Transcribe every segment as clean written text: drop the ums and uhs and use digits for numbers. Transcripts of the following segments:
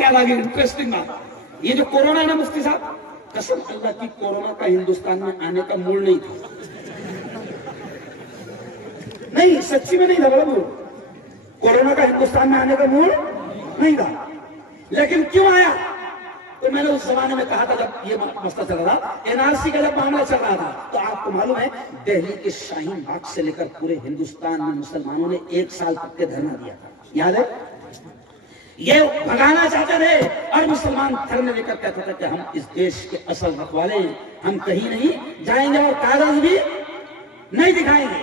क्या लगी इंटरेस्टिंग बात, ये जो कोरोना है ना मुफ्ती साहब, कसम अल्लाह की कोरोना का हिंदुस्तान में आने का मूड नहीं था। नहीं, सच्ची में नहीं था बाबू, कोरोना का हिंदुस्तान में आने का मूड नहीं था। लेकिन क्यों आया? तो मैंने उस जमाने में कहा था जब ये मसला चल रहा था, एनआरसी का जब मामला चल रहा था, तो आपको मालूम है दिल्ली के शाहीन बाग से लेकर पूरे हिंदुस्तान में मुसलमानों ने 1 साल तक के धरना दिया था, याद है? ये भगाना चाहते थे और मुसलमान धरने लेकर कहते थे कि हम इस देश के असल रखवाले हैं, हम कहीं नहीं जाएंगे और कागज भी नहीं दिखाएंगे।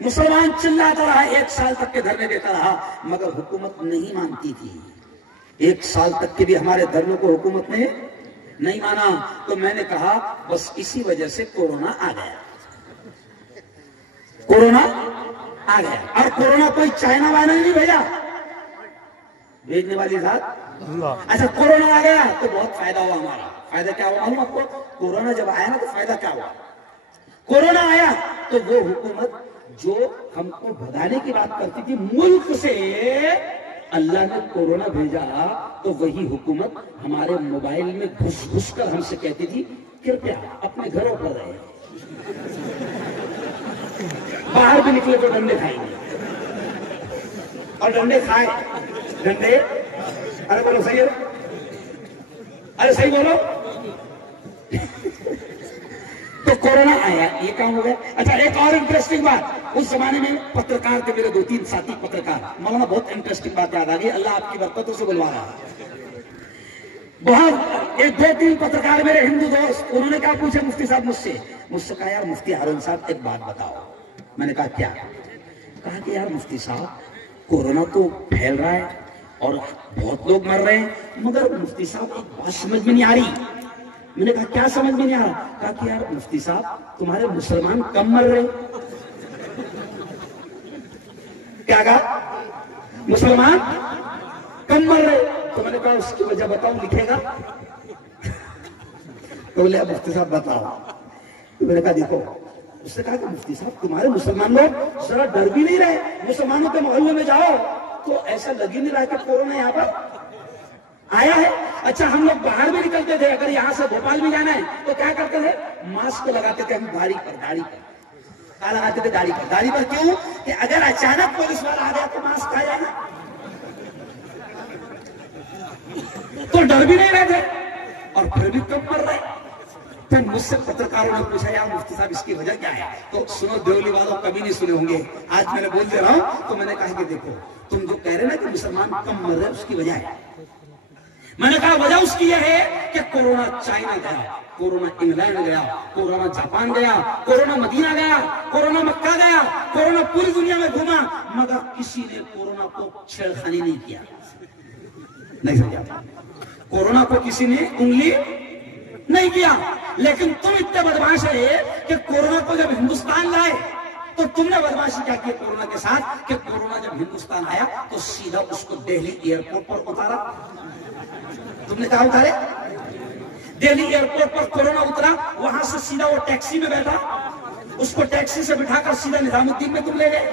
मुसलमान चिल्लाता रहा, 1 साल तक के धरने देता रहा, मगर हुकूमत नहीं मानती थी। 1 साल तक के भी हमारे धरनों को हुकूमत ने नहीं माना। तो मैंने कहा बस इसी वजह से कोरोना आ गया, कोरोना आ गया। और कोरोना कोई चाइना वाइना नहीं भेजा, भेजने वाली जात अल्लाह। अच्छा, कोरोना आ गया तो बहुत फायदा हुआ हमारा। फायदा क्या हुआ मालूम आपको? कोरोना जब आया ना तो फायदा क्या हुआ? कोरोना आया तो वो हुकूमत जो हमको भगाने की बात करती थी मुल्क से, अल्लाह ने कोरोना भेजा तो वही हुकूमत हमारे मोबाइल में घुस घुस कर हमसे कहती थी कृपया अपने घरों पर रहे, बाहर भी निकले तो डंडे खाएंगे। और डंडे खाए, डंडे, अरे बोलो सही है, अरे सही बोलो। तो कोरोना आया, ये काम हो गया। अच्छा, एक और इंटरेस्टिंग बात, उस जमाने में पत्रकार थे मेरे 2-3 साथी पत्रकार, मौलाना बहुत इंटरेस्टिंग बात याद आ गई, अल्लाह आपकी बरकतों से बुलवा रहा। बहुत एक 2-3 पत्रकार मेरे हिंदू दोस्त, उन्होंने क्या पूछा मुफ्ती साहब मुझसे कहा यार मुफ्ती हारून साहब एक बात बताओ। मैंने कहा क्या? कहा कि यार मुफ्ती साहब कोरोना तो फैल रहा है और बहुत लोग मर रहे हैं, मगर मुफ्ती साहब एक बात समझ में नहीं आ रही। मैंने कहा क्या समझ में नहीं आ रहा? कहा कि यार मुफ्ती साहब तुम्हारे मुसलमान कम मर रहे। क्या कहा? मुसलमान कम मर रहे। तो मैंने कहा उसकी वजह बताओ, लिखेगा? तो बोले मुफ्ती साहब बताओ। तो मैंने कहा देखो, उसने कहा कि मुफ्ती साहब तुम्हारे मुसलमान लोग जरा डर भी नहीं रहे, मुसलमानों के मोहल्ले में जाओ तो ऐसा लग ही नहीं रहा कि कोरोना यहाँ पर आया है। अच्छा, हम लोग बाहर भी निकलते थे, अगर यहाँ से भोपाल भी जाना है तो क्या करते थे? मास्क लगाते थे हम दाढ़ी पर। क्या लगाते थे? दाढ़ी पर। दाढ़ी पर क्यों? कि अगर अचानक पुलिस वाला आ गया तो मास्क आ जाएगा। तो डर भी नहीं रहे थे और फिर भी कम मर रहे। तो मुझसे पत्रकारों ने पूछा यार मुफ्ती साहब इसकी वजह क्या है? तो सुनो, देवली वालों कभी नहीं सुने होंगे, आज मैंने बोल दे रहा हूं। तो मैंने कहा कि देखो, तुम जो कह रहे ना कि मुसलमान कम मर रहे, उसकी वजह है। मैंने कहा वजह उसकी यह है कि कोरोना चाइना गया, कोरोना इंग्लैंड गया, कोरोना जापान गया, कोरोना मदीना गया, कोरोना मक्का गया, कोरोना पूरी दुनिया में घूमा, मगर किसी ने कोरोना को छेड़खानी नहीं किया। नहीं समझा? कोरोना को किसी ने उंगली नहीं किया। लेकिन तुम इतने बदमाश है कि कोरोना को जब हिंदुस्तान लाए तो तुमने बदमाशी क्या की कोरोना के साथ कि कोरोना जब हिंदुस्तान आया तो सीधा उसको दिल्ली एयरपोर्ट पर उतारा। तुमने कहा उतारे? दिल्ली एयरपोर्ट पर कोरोना उतरा, वहां से सीधा वो टैक्सी में बैठा, उसको टैक्सी से बिठाकर सीधा निजामुद्दीन में तुम ले गए।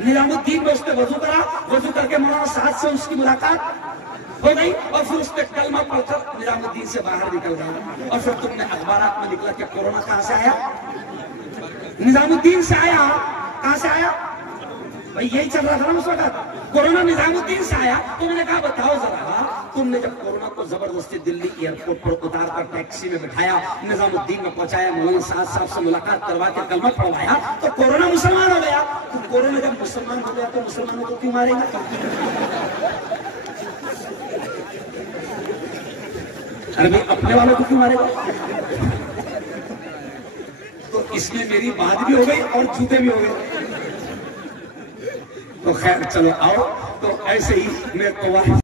निजामुद्दीन में उसने वजू करा, वजू करके मौलाना साहब से उसकी मुलाकात हो गई और फिर उसने कलमा पढ़कर निजामुद्दीन से बाहर निकल गया। और फिर तुमने अखबारात में निकला कि कोरोना कहां से आया? निजामुद्दीन से आया। कहां से आया भाई? यही चल रहा था ना उस वक्त, कोरोना निजामुद्दीन से आया। तो मैंने कहा बताओ जरा, तुमने जब कोरोना को जबरदस्ती दिल्ली एयरपोर्ट पर उतार कर टैक्सी में बिठाया, निजामुद्दीन में पहुंचाया, मौलाना साहब से मुलाकात करवा के कलमा पढ़वाया, तो कोरोना मुसलमान हो गया। तो कोरोना जब मुसलमान हो गया तो मुसलमानों को क्यों मारेगा? अरे भाई अपने वालों को क्यों मारेगा? तो इसमें मेरी बात भी हो गई और जूते भी हो गए। तो खैर चलो आओ, तो ऐसे ही मैं